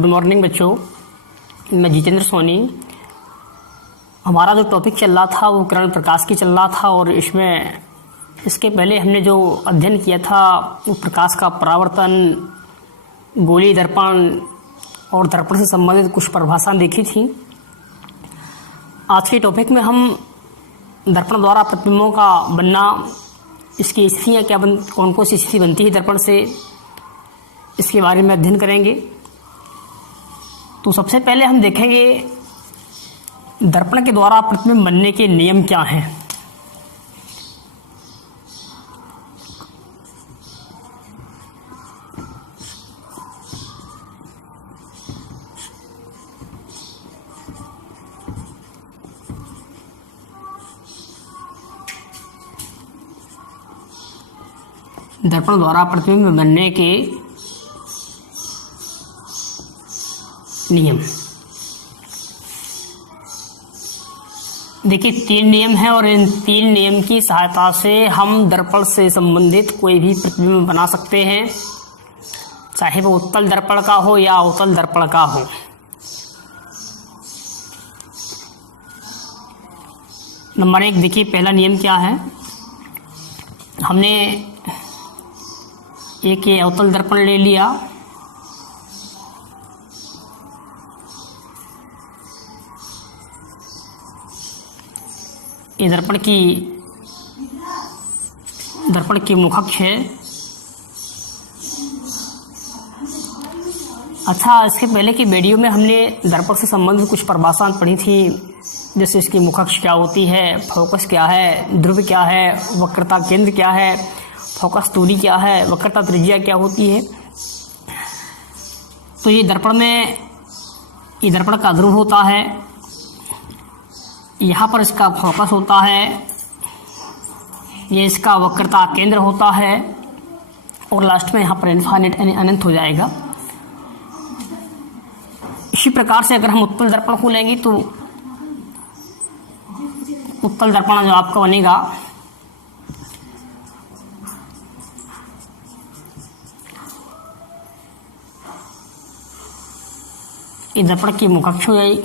Good morning बच्चों, मैं जितेंद्र सोनी। हमारा जो टॉपिक चल रहा था वो किरण प्रकाश की चल रहा था और इसके पहले हमने जो अध्ययन किया था वो प्रकाश का परावर्तन, गोलीय दर्पण और दर्पण से संबंधित कुछ परिभाषाएं देखी थी। आज के टॉपिक में हम दर्पण द्वारा प्रतिबिंबों का बनना, इसकी स्थितियाँ क्या कौन कौन सी स्थिति बनती है दर्पण से, इसके बारे में अध्ययन करेंगे। तो सबसे पहले हम देखेंगे दर्पण के द्वारा प्रतिबिंब बनने के नियम क्या हैं। दर्पण द्वारा प्रतिबिंब बनने के नियम। देखिए, 3 नियम हैं और इन 3 नियम की सहायता से हम दर्पण से संबंधित कोई भी प्रतिबिंब बना सकते हैं, चाहे वो उत्तल दर्पण का हो या अवतल दर्पण का हो। नंबर 1 देखिए, पहला नियम क्या है। हमने एक ये अवतल दर्पण ले लिया, ये दर्पण की मुखअक्ष है। अच्छा, इसके पहले की वीडियो में हमने दर्पण से संबंधित कुछ परिभाषाएं पढ़ी थी, जैसे इसकी मुखअक्ष क्या होती है, फोकस क्या है, ध्रुव क्या है, वक्रता केंद्र क्या है, फोकस दूरी क्या है, वक्रता त्रिज्या क्या होती है। तो ये दर्पण का ध्रुव होता है, यहाँ पर इसका फोकस होता है, ये इसका वक्रता केंद्र होता है और लास्ट में यहाँ पर इनफाइनाइट यानी अनंत हो जाएगा। इसी प्रकार से अगर हम उत्तल दर्पण को लेंगे तो उत्तल दर्पण जो आपका बनेगा, ये दर्पण की मुखअक्ष हो जाएगी,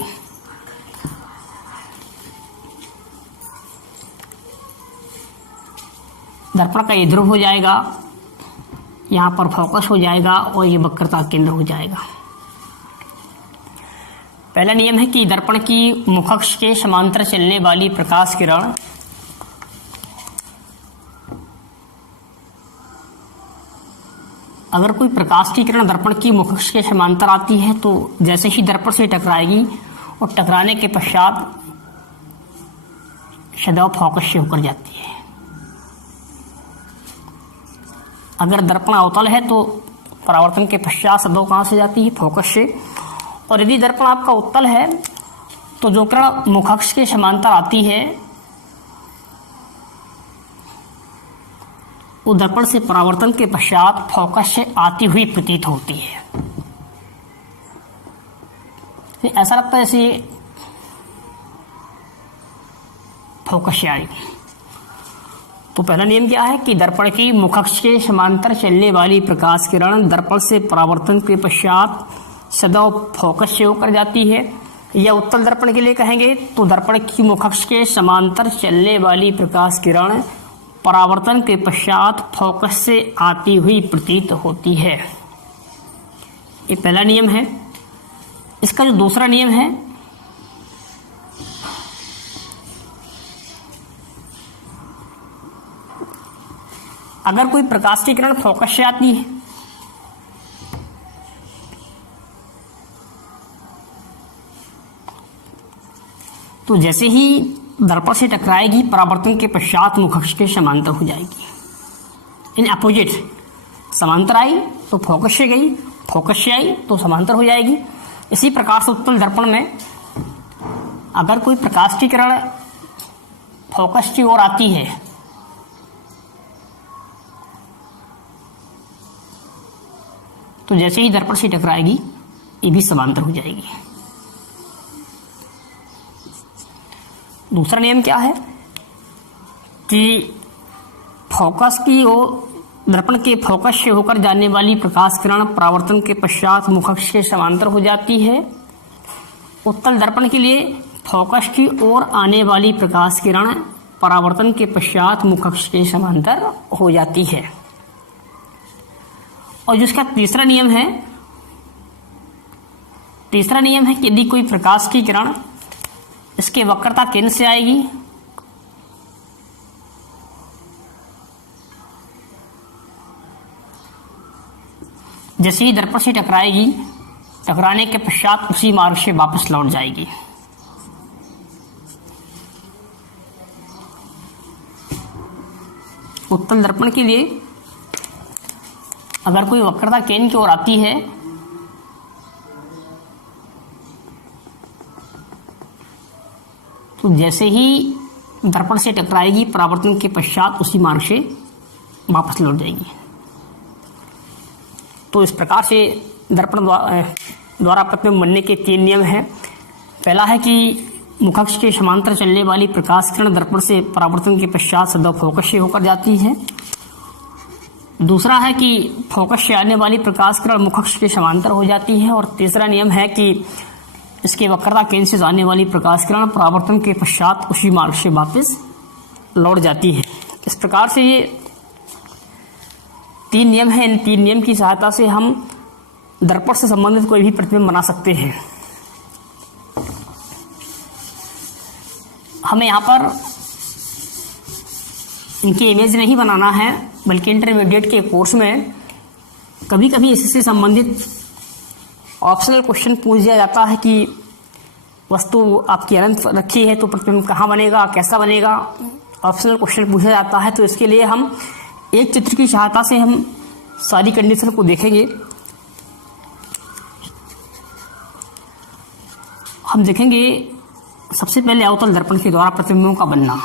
दर्पण का ये ध्रुव हो जाएगा, यहाँ पर फोकस हो जाएगा और ये वक्रता केंद्र हो जाएगा। पहला नियम है कि दर्पण की मुखअक्ष के समांतर चलने वाली प्रकाश किरण अगर कोई प्रकाश की किरण दर्पण की मुखअक्ष के समांतर आती है तो जैसे ही दर्पण से टकराएगी और टकराने के पश्चात सदैव फोकस से होकर जाती है। अगर दर्पण अवतल है तो परावर्तन के पश्चात सदैव कहाँ से जाती है, फोकस से। और यदि दर्पण आपका उत्तल है तो जो किरण मुखअक्ष के समांतर आती है वो दर्पण से परावर्तन के पश्चात फोकस से आती हुई प्रतीत होती है। ऐसा लगता है जैसे फोकस से आई। तो पहला नियम क्या है कि दर्पण की मुखअक्ष के समांतर चलने वाली प्रकाश किरण दर्पण से परावर्तन के पश्चात सदैव फोकस से होकर जाती है। या उत्तल दर्पण के लिए कहेंगे तो दर्पण की मुखअक्ष के समांतर चलने वाली प्रकाश किरण परावर्तन के पश्चात फोकस से आती हुई प्रतीत होती है। ये पहला नियम है। इसका जो दूसरा नियम है, अगर कोई प्रकाश की किरण फोकस से आती है तो जैसे ही दर्पण से टकराएगी परावर्तन के पश्चात मुखअक्ष के समांतर हो जाएगी। इन अपोजिट, समांतर आई तो फोकस से गई, फोकस से आई तो समांतर हो जाएगी। इसी प्रकार से उत्तल दर्पण में अगर कोई प्रकाश की किरण फोकस की ओर आती है तो जैसे ही दर्पण से टकराएगी ये भी समांतर हो जाएगी। दूसरा नियम क्या है कि फोकस की ओर दर्पण के फोकस से होकर जाने वाली प्रकाश किरण परावर्तन के पश्चात मुखअक्ष के समांतर हो जाती है। उत्तल दर्पण के लिए फोकस की ओर आने वाली प्रकाश किरण परावर्तन के पश्चात मुखअक्ष के समांतर हो जाती है। और जिसका तीसरा नियम है कि यदि कोई प्रकाश की किरण इसके वक्रता केंद्र से आएगी जैसे ही दर्पण से टकराएगी, टकराने के पश्चात उसी मार्ग से वापस लौट जाएगी। उत्तल दर्पण के लिए अगर कोई वक्रता केंद्र की ओर आती है तो जैसे ही दर्पण से टकराएगी, परावर्तन के पश्चात उसी मार्ग से वापस लौट जाएगी। तो इस प्रकार से दर्पण द्वारा प्रतिबिंब बनने के 3 नियम हैं। पहला है कि मुखअक्ष के समांतर चलने वाली प्रकाश किरण दर्पण से परावर्तन के पश्चात सदैव फोकस से होकर जाती है। दूसरा है कि फोकस से आने वाली प्रकाश किरण मुखअक्ष के समांतर हो जाती है। और तीसरा नियम है कि इसके वक्रता केंद्र से जाने वाली प्रकाश किरण परावर्तन के पश्चात उसी मार्ग से वापस लौट जाती है। इस प्रकार से ये 3 नियम हैं। इन 3 नियम की सहायता से हम दर्पण से संबंधित कोई भी प्रतिबिंब बना सकते हैं। हमें यहाँ पर इनकी इमेज नहीं बनाना है, बल्कि इंटरमीडिएट के कोर्स में कभी कभी इससे संबंधित ऑप्शनल क्वेश्चन पूछ दिया जाता है कि वस्तु आपकी अनंत रखी है तो प्रतिबिंब कहाँ बनेगा, कैसा बनेगा, ऑप्शनल क्वेश्चन पूछा जाता है। तो इसके लिए हम एक चित्र की सहायता से हम सारी कंडीशन को देखेंगे। हम देखेंगे सबसे पहले अवतल दर्पण के द्वारा प्रतिबिंबों का बनना।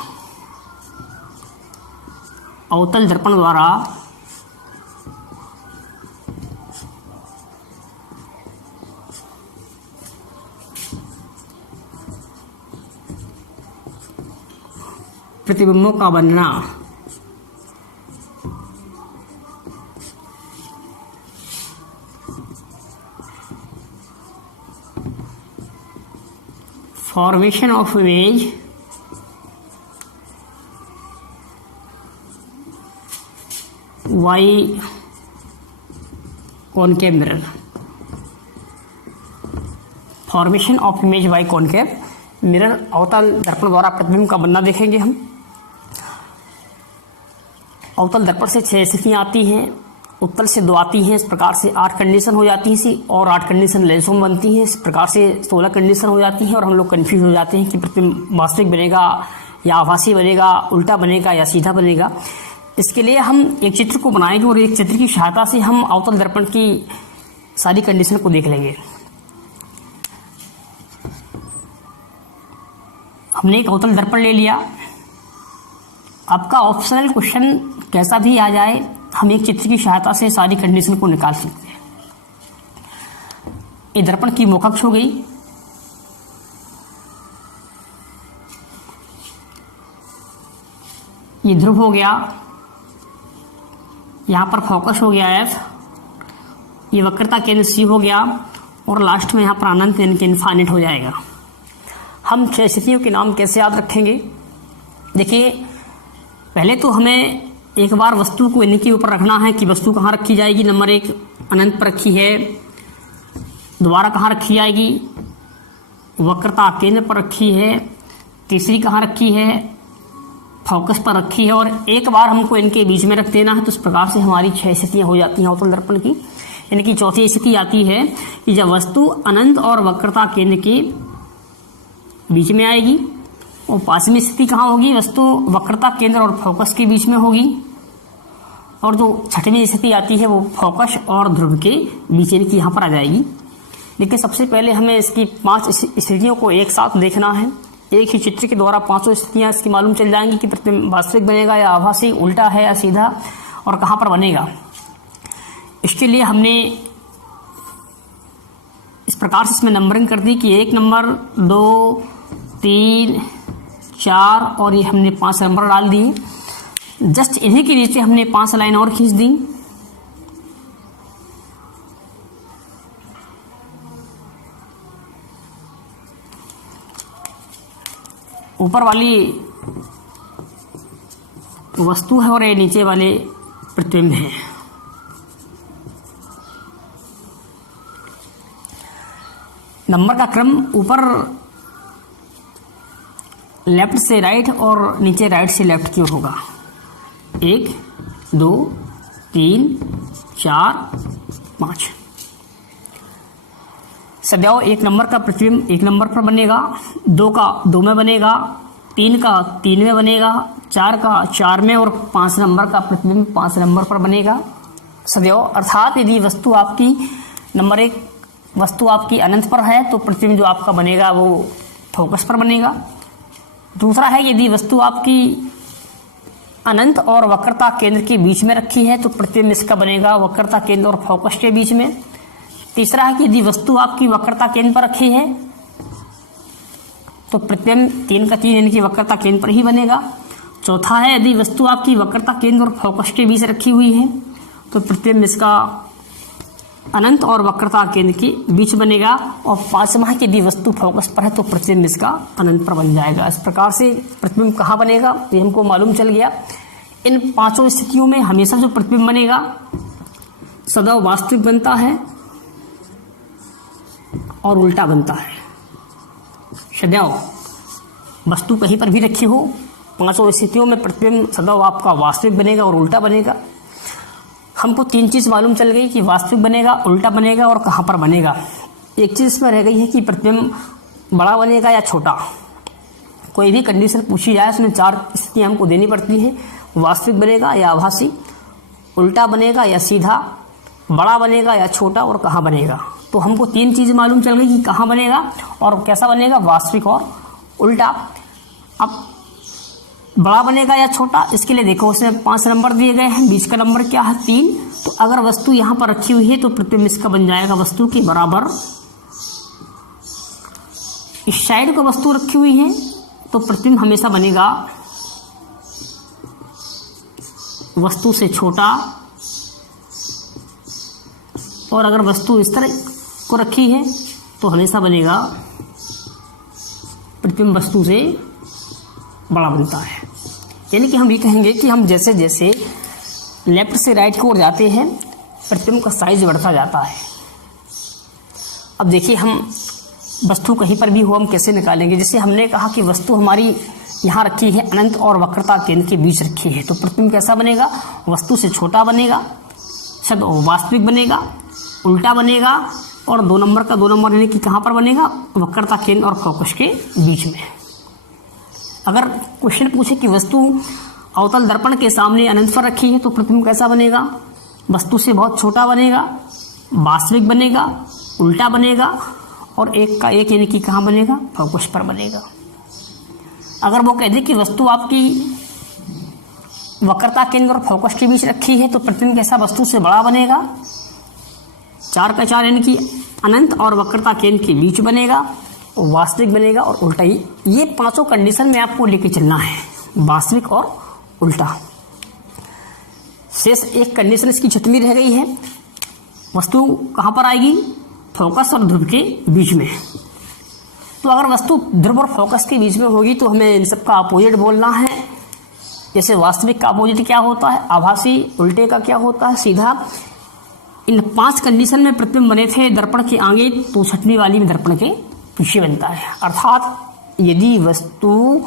अवतल दर्पण द्वारा प्रतिबिंबों का बनना। Formation of image y concave mirror। Formation of image y concave mirror अवतल दर्पण द्वारा प्रतिबिंब का बनना देखेंगे हम। अवतल दर्पण से 6 स्थितियां आती हैं, उत्तल से 2 आती हैं। इस प्रकार से 8 कंडीशन हो जाती है और 8 कंडीशन लेंसों में बनती हैं। इस प्रकार से 16 कंडीशन हो जाती हैं और हम लोग कंफ्यूज हो जाते हैं कि प्रतिबिंब वास्तविक बनेगा या आभासी बनेगा, उल्टा बनेगा या सीधा बनेगा। इसके लिए हम एक चित्र को बनाएंगे और एक चित्र की सहायता से हम अवतल दर्पण की सारी कंडीशन को देख लेंगे। हमने एक अवतल दर्पण ले लिया। आपका ऑप्शनल क्वेश्चन कैसा भी आ जाए, हम एक चित्र की सहायता से सारी कंडीशन को निकाल सकते हैं। ये दर्पण की मुखअक्ष हो गई। ये ध्रुव हो गया। यहां पर फोकस हो गया F। ये वक्रता केंद्र C हो गया और लास्ट में यहां पर अनंत यानी कि इनफाइनाइट हो जाएगा। हम 6 स्थितियों के नाम कैसे याद रखेंगे? देखिए, पहले तो हमें एक बार वस्तु को इनके ऊपर रखना है कि वस्तु कहाँ रखी जाएगी। नंबर 1 अनंत पर रखी है। दोबारा कहाँ रखी जाएगी? वक्रता केंद्र पर रखी है। तीसरी कहाँ रखी है? फोकस पर रखी है। और एक बार हमको इनके बीच में रख देना है। तो इस प्रकार से हमारी 6 स्थितियां हो जाती हैं अवतल दर्पण की। इनकी चौथी स्थिति आती है कि जब वस्तु अनंत और वक्रता केंद्र के बीच में आएगी। और 5वीं स्थिति कहाँ होगी? वस्तु वक्रता केंद्र और फोकस के बीच में होगी। और जो 6वीं स्थिति आती है वो फोकस और ध्रुव के बीच की यहाँ पर आ जाएगी। लेकिन सबसे पहले हमें इसकी 5 स्थितियों को एक साथ देखना है। एक ही चित्र के द्वारा 5 स्थितियां इसकी मालूम चल जाएंगी कि प्रतिबिंब वास्तविक बनेगा या आभासी, उल्टा है या सीधा, और कहाँ पर बनेगा। इसके लिए हमने इस प्रकार से इसमें नंबरिंग कर दी कि 1 नंबर, 2, 3, 4 और ये हमने 5 नंबर डाल दिए। जस्ट इन्हीं के नीचे हमने 5 लाइन और खींच दी। ऊपर वाली वस्तु है और ये नीचे वाले प्रतिबिंब हैं। नंबर का क्रम ऊपर लेफ्ट से राइट और नीचे राइट से लेफ्ट की ओर होगा। 1 2 3 4 5। सदैव 1 नंबर का प्रतिबिंब 1 नंबर पर बनेगा, 2 का 2 में बनेगा, 3 का 3 में बनेगा, 4 का 4 में और 5 नंबर का प्रतिबिंब 5 नंबर पर बनेगा सदैव। अर्थात यदि वस्तु आपकी नंबर 1 वस्तु आपकी अनंत पर है तो प्रतिबिंब जो आपका बनेगा वो फोकस पर बनेगा। दूसरा है यदि वस्तु आपकी अनंत और वक्रता केंद्र के बीच में रखी है तो प्रतिबिंब इसका बनेगा वक्रता केंद्र और फोकस के बीच में। तीसरा है कि यदि वस्तु आपकी वक्रता केंद्र पर रखी है तो प्रतिबिंब 3 का 3 यानी कि वक्रता केंद्र पर ही बनेगा। चौथा है यदि वस्तु आपकी वक्रता केंद्र और फोकस के बीच रखी हुई है तो प्रतिबिंब इसका अनंत और वक्रता केंद्र के बीच बनेगा। और पांचवा है कि यदि वस्तु फोकस पर है तो प्रतिबिंब इसका अनंत पर बन जाएगा। इस प्रकार से प्रतिबिंब कहाँ बनेगा ये हमको मालूम चल गया। इन 5 स्थितियों में हमेशा जो प्रतिबिंब बनेगा सदैव वास्तविक बनता है और उल्टा बनता है। सदैव वस्तु कहीं पर भी रखी हो 5 स्थितियों में प्रतिबिंब सदैव आपका वास्तविक बनेगा और उल्टा बनेगा। हमको 3 चीज मालूम चल गई कि वास्तविक बनेगा, उल्टा बनेगा और कहाँ पर बनेगा। एक चीज इसमें रह गई है कि प्रतिबिंब बड़ा बनेगा या छोटा। कोई भी कंडीशन पूछी जाए उसमें 4 स्थितियां हमको देनी पड़ती हैं। वास्तविक बनेगा या आभासी, उल्टा बनेगा या सीधा, बड़ा बनेगा या छोटा और कहाँ बनेगा। तो हमको 3 चीज मालूम चल गई कि कहाँ बनेगा और कैसा बनेगा, वास्तविक और उल्टा। अब बड़ा बनेगा या छोटा इसके लिए देखो उसमें 5 नंबर दिए गए हैं, बीच का नंबर क्या है 3। तो अगर वस्तु यहां पर रखी हुई है तो प्रतिबिंब इसका बन जाएगा वस्तु के बराबर। इस साइड को वस्तु रखी हुई है तो प्रतिबिंब हमेशा बनेगा वस्तु से छोटा, और अगर वस्तु इस तरह को रखी है तो हमेशा बनेगा प्रतिबिंब वस्तु से बड़ा बनता है। यानी कि हम ये कहेंगे कि हम जैसे जैसे लेफ्ट से राइट की ओर जाते हैं प्रतिबिंब का साइज बढ़ता जाता है। अब देखिए हम वस्तु कहीं पर भी हो हम कैसे निकालेंगे। जैसे हमने कहा कि वस्तु हमारी यहाँ रखी है अनंत और वक्रता केंद्र के बीच रखी है तो प्रतिबिंब कैसा बनेगा, वस्तु से छोटा बनेगा, शब्द वास्तविक बनेगा, उल्टा बनेगा और 2 नंबर का 2 नंबर यानी कि कहाँ पर बनेगा, वक्रता केंद्र और फोकस के बीच में। अगर क्वेश्चन पूछे कि वस्तु अवतल दर्पण के सामने अनंत पर रखी है तो प्रतिबिंब कैसा बनेगा, वस्तु से बहुत छोटा बनेगा, वास्तविक बनेगा, उल्टा बनेगा और 1 का 1 यानी कि कहाँ बनेगा, फोकस पर बनेगा। अगर वो कह दे कि वस्तु आपकी वक्रता केंद्र और फोकस के बीच रखी है तो प्रतिबिंब कैसा, वस्तु से बड़ा बनेगा, 4 का 4 यानी कि अनंत और वक्रता केंद्र के बीच बनेगा, वास्तविक बनेगा और उल्टा। ही ये 5 कंडीशन में आपको लेके चलना है, वास्तविक और उल्टा। शेष एक कंडीशन इसकी छतमी रह गई है, वस्तु कहाँ पर आएगी, फोकस और ध्रुव के बीच में। तो अगर वस्तु ध्रुव और फोकस के बीच में होगी तो हमें इन सबका अपोजिट बोलना है। जैसे वास्तविक का अपोजिट क्या होता है, आभासी, उल्टे का क्या होता है, सीधा। इन 5 कंडीशन में प्रतिबिंब बने थे दर्पण के आगे तो 6वीं वाली में दर्पण के पीछे बनता है। अर्थात यदि वस्तु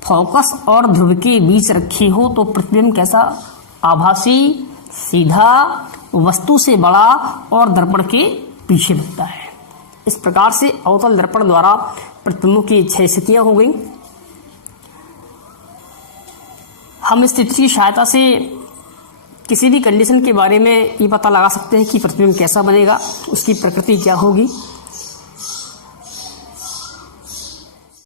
फोकस और ध्रुव के बीच रखी हो तो प्रतिबिंब कैसा, आभासी, सीधा, वस्तु से बड़ा और दर्पण के पीछे बनता है। इस प्रकार से अवतल दर्पण द्वारा प्रतिबिंबों की 6 स्थितियां हो गई। हम इस स्थिति की सहायता से किसी भी कंडीशन के बारे में ये पता लगा सकते हैं कि प्रतिबिंब कैसा बनेगा, उसकी प्रकृति क्या होगी।